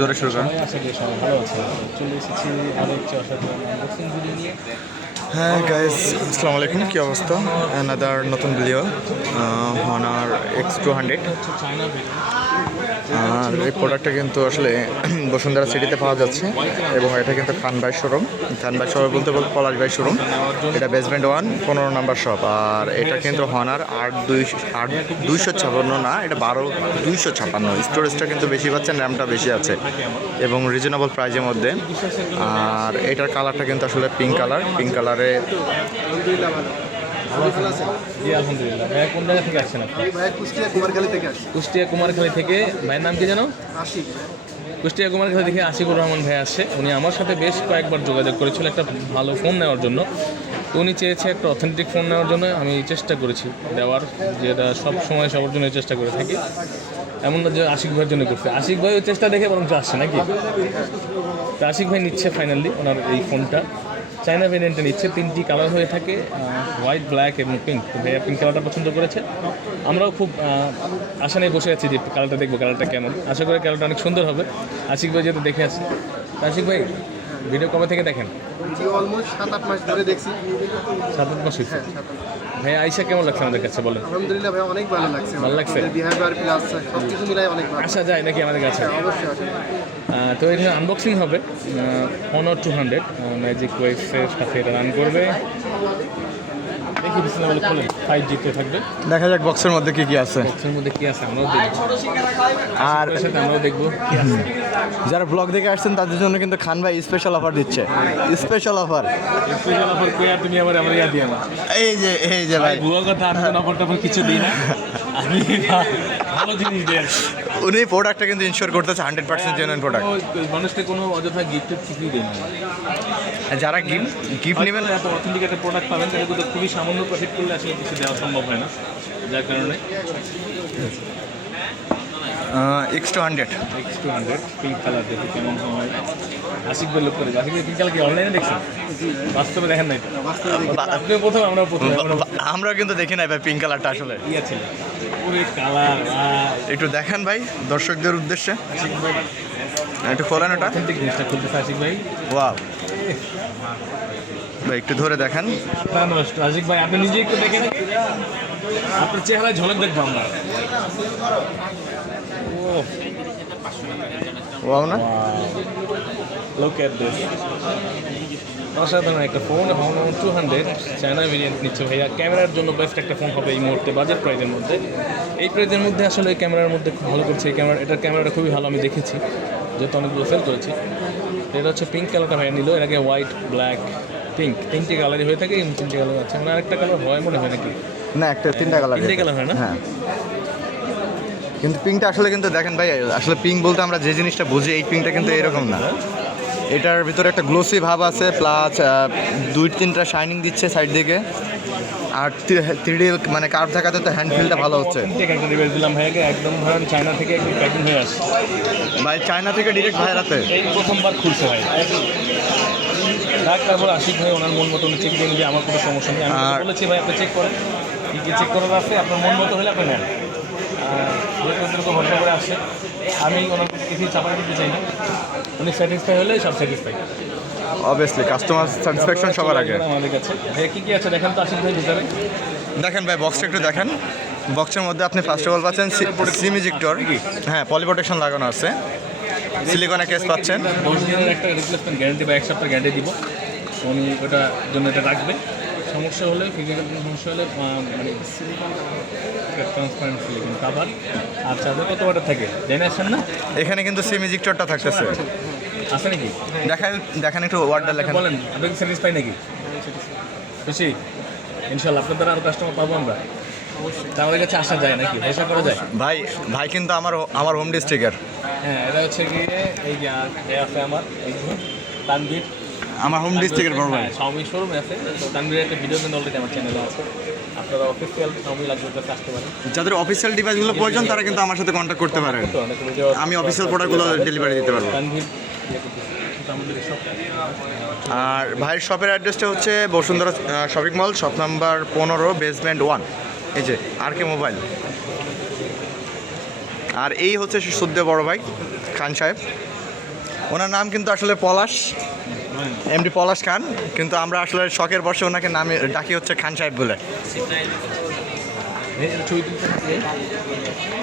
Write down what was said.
জোরে শুরু করুন। আশা করি সবাই ভালো আছে। চলে এসেছি আরও একটি অসাধারণ আনবক্সিং ভিডিও নিয়ে। হ্যাঁ গাইস আসসালামু আলাইকুম, কি অবস্থা? অ্যানাদার নতুন video Honor X two hundred আর এই প্রোডাক্টটা কিন্তু আসলে বসুন্ধরা সিটিতে পাওয়া যাচ্ছে, এবং এটা কিন্তু খানবাই শোরুম খানবাই শোরুম বলতে বলতে পলাশ ভাই শোরুম এটা বেসমেন্ট ওয়ান পনেরো নাম্বার শপ আর এটা কিন্তু হনার আট দুই আট দুইশো ছাপান্ন না, এটা বারো দুইশো ছাপান্ন। স্টোরেজটা কিন্তু বেশি পাচ্ছেন র্যামটা বেশি আছে, এবং রিজনেবল প্রাইজের মধ্যে। আর এটার কালারটা কিন্তু আসলে পিঙ্ক কালার পিঙ্ক কালারে জি আলহামদুলিল্লাহ। ভাইয়া কোন জায়গা থেকে আসছেন আপনি? কুষ্টিয়া কুমারখালী থেকে আসছি। কুষ্টিয়া কুমারখালী থেকে। ভাইয়ের নাম কি জানো আসি কুষ্টিয়া কুমারখালী থেকে আশিকুর রহমান ভাই আসছে। উনি আমার সাথে বেশ কয়েকবার যোগাযোগ করেছিল একটা ভালো ফোন নেওয়ার জন্য। তো উনি চেয়েছে একটা অথেন্টিক ফোন নেওয়ার জন্য। আমি চেষ্টা করেছি দেওয়ার যেটা সব সময় সবার জন্য চেষ্টা করে থাকি। এমন না যে আশিক ভাইয়ের জন্য করছে। আশিক ভাই ওই চেষ্টা দেখে বরং আসছে নাকি? তো আশিক ভাই নিচ্ছে ফাইনালি ওনার এই ফোনটা চায়না ভেরিয়েন্টে নিচ্ছে তিনটি কালার হয়ে থাকে হোয়াইট ব্ল্যাক এবং পিঙ্ক ভেয়া পিঙ্ক কালারটা পছন্দ করেছে। আমরাও খুব আশা নিয়ে বসে আছি যে কালারটা দেখব কালারটা কেমন। আশা করি কালারটা অনেক সুন্দর হবে। আশিক ভাই যেহেতু দেখে আসি আশিক ভাই ভিডিও কবে থেকে দেখেন? জি অলমোস্ট সাত আট মাস ধরে দেখছি। সাত আট মাস হ্যাঁ ভাই আইসা কেমন লাগছে আমাদের কাছে বলেন? আলহামদুলিল্লাহ ভাই অনেক ভালো লাগছে। ভালো লাগছে? বিহেভিয়ার প্লাস সব কিছু মিলাই অনেক ভালো। আসা যায় নাকি আমাদের কাছে? হ্যাঁ, অবশ্যই তো এখানে আনবক্সিং হবে। অনর টু হান্ড্রেড ম্যাজিক ওয়েভসের সাথে এটা রান করবে। বিসমিল্লাহ বলে খোলেন থাকবে দেখা যাক বক্সের মধ্যে কি কি আছে। বক্সের মধ্যে কি আছে আমরাও দেখব। আর সাথে আমরাও দেখব। যারা ব্লগ দেখে আসছেন তাদের জন্য কিন্তু খান ভাই স্পেশাল অফার দিচ্ছে। স্পেশাল অফার স্পেশাল অফার কই আর তুমি আবার আমার ইয়া দিয়ে না? এই যে এই যে ভাই ভুয়া কথা অফার টফার কিছু দিই না। আমি ভালো জিনিস কি। উনি প্রোডাক্টটা কিন্তু ইনশিওর করতেছে হান্ড্রেড পার্সেন্ট জেনুইন প্রোডাক্ট মানুষকে কোনো অযথা গিফট কিছুই না। যারা গিফট গিফট নেবেন এত অথেন্টিক একটা প্রোডাক্ট পাবেন তাহলে কিন্তু খুবই সামান্য প্রফিট করলে আসলে কিছু দেওয়া সম্ভব হয় না যার কারণে। X two hundred X two hundred pink colour দেখি কেমন হয়। আশিক বের লোক করে আশিক পিঙ্ক কালার কি অনলাইনে দেখছেন? বাস্তবে দেখেন নাই আপনি প্রথম আমরা প্রথম আমরা কিন্তু দেখি নাই ভাই পিঙ্ক কালারটা আসলে। ইয়া ছিল। একটু দেখান ভাই দর্শকদের উদ্দেশ্যে। একটু খোলেন ওটা। ভাই। ওয়াও ভাই একটু ধরে দেখান। নষ্ট। আশিক ভাই আপনি নিজে একটু দেখেন আপনার চেহারায় ঝলক দেখব আমরা। ও ওয়াও না লুক এট দিস অসাধারণ একটা ফোন হন টু হান্ড্রেড চায়না ভেরিয়েন্ট নিচ্ছে ভাইয়া। ক্যামেরার জন্য বেস্ট একটা ফোন হবে এই মুহূর্তে বাজেট প্রাইজের মধ্যে। এই প্রাইজের মধ্যে আসলে এই ক্যামেরার মধ্যে খুব ভালো করছে। এই ক্যামেরা এটার ক্যামেরাটা খুবই ভালো আমি দেখেছি। যেহেতু অনেকগুলো সেল করেছি। এটা হচ্ছে পিঙ্ক কালারটা ভাইয়া নিল। এর আগে হোয়াইট ব্ল্যাক পিঙ্ক তিনটে কালারই হয়ে থাকে তিনটে কালার আছে। মানে আরেকটা কালার হয় মনে হয় নাকি? না একটা তিনটা কালার তিনটে কালার হয় না? হ্যাঁ। কিন্তু পিঙ্কটা আসলে কিন্তু দেখেন ভাই আসলে পিঙ্ক বলতে আমরা যে জিনিসটা বুঝি এই পিঙ্কটা কিন্তু এরকম না। এটার ভিতরে একটা গ্লোসি ভাব আছে প্লাস দুই তিনটা শাইনিং দিচ্ছে সাইড দিকে। আর থ্রি মানে কার্ভ থাকাতে তো হ্যান্ড ফিলটা ভালো হচ্ছে। একদম ধরেন চায়না থেকে একদম প্যাকিং হয়ে আসছে। ভাই চায়না থেকে ডিরেক্ট ভাইয়ের হাতে। এই প্রথমবার খুলছে ভাই। ডাক তারপর আশিক ভাই ওনার মন মতো চেক দিয়ে নিবে আমার কোনো সমস্যা নেই। আমি বলেছি ভাই আপনি চেক করেন। কী কী চেক করার আছে আপনার মন মতো হলে আপনি নেন। আসে আমি ওনার কাছে কিছুই চাপা দিতে চাই না। উনি স্যাটিসফাই হলে সব স্যাটিসফাই অবভিয়াসলি কাস্টমার স্যাটিসফ্যাকশন সবার আগে। আমাদের কাছে। ভাই কী কী আছে? দেখেন তো আশিক ভাই ভিতরে। দেখেন ভাই বক্সটা একটু দেখেন। বক্সের মধ্যে আপনি ফার্স্ট অফ অল পাচ্ছেন সিমিজিক্টর হ্যাঁ পলি প্রোটেকশন লাগানো আছে। সিলিকনের কেস পাচ্ছেন। একটা রিপ্লেসমেন্ট গ্যারান্টি বা এক সপ্তাহ গ্যারান্টি দিব। উনি ওটার জন্য এটা রাখবে সমস্যা হলে ফিজিক্যাল কোনো সমস্যা হলে মানে সিলিকন ট্রান্সপারেন্ট সিলিকন কাভার আর চার্জার কত ওয়াটার থাকে? জেনে আসেন না? এখানে কিন্তু সিমিজিক্টরটা থাকতেছে। আছে নাকি? দেখেন দেখেন একটু ওয়ার্ডটা লেখেন। বলেন আপনি কি স্যাটিসফাই নাকি? খুশি ইনশাল্লাহ আপনার দ্বারা আরও কাস্টমার পাবো আমরা। আমাদের কাছে আসা যায় নাকি? ভরসা করা যায়। ভাই ভাই কিন্তু আমার আমার হোম ডিস্ট্রিক্টের হ্যাঁ এটা হচ্ছে গিয়ে এই যে আছে আমার এই যে তানভীর। আমার হোম ডিস্ট্রিক্টের বড় ভাই। হ্যাঁ, শাওমি শোরুম আছে। তো তানভীরের একটা ভিডিও কিন্তু অলরেডি আমার চ্যানেলে আছে। আপনারা অফিসিয়াল শাওমি লাগবে আসতে পারেন। যাদের অফিসিয়াল ডিভাইসগুলো প্রয়োজন তারা কিন্তু আমার সাথে কন্ট্যাক্ট করতে পারেন। আমি অফিসিয়াল প্রোডাক্টগুলো ডেলিভারি দিতে পারব। ইয়ে আর ভাইয়ের শপের অ্যাড্রেসটা হচ্ছে Bashundhara shopping mall shop number পনেরো বেসমেন্ট ওয়ান এই যে আর কে মোবাইল আর এই হচ্ছে সে শুদ্ধ বড় ভাই খান সাহেব। ওনার নাম কিন্তু আসলে পলাশ। এমডি পলাশ খান, কিন্তু আমরা আসলে শখের বর্ষে ওনাকে নামে ডাকি হচ্ছে খান সাহেব বলে।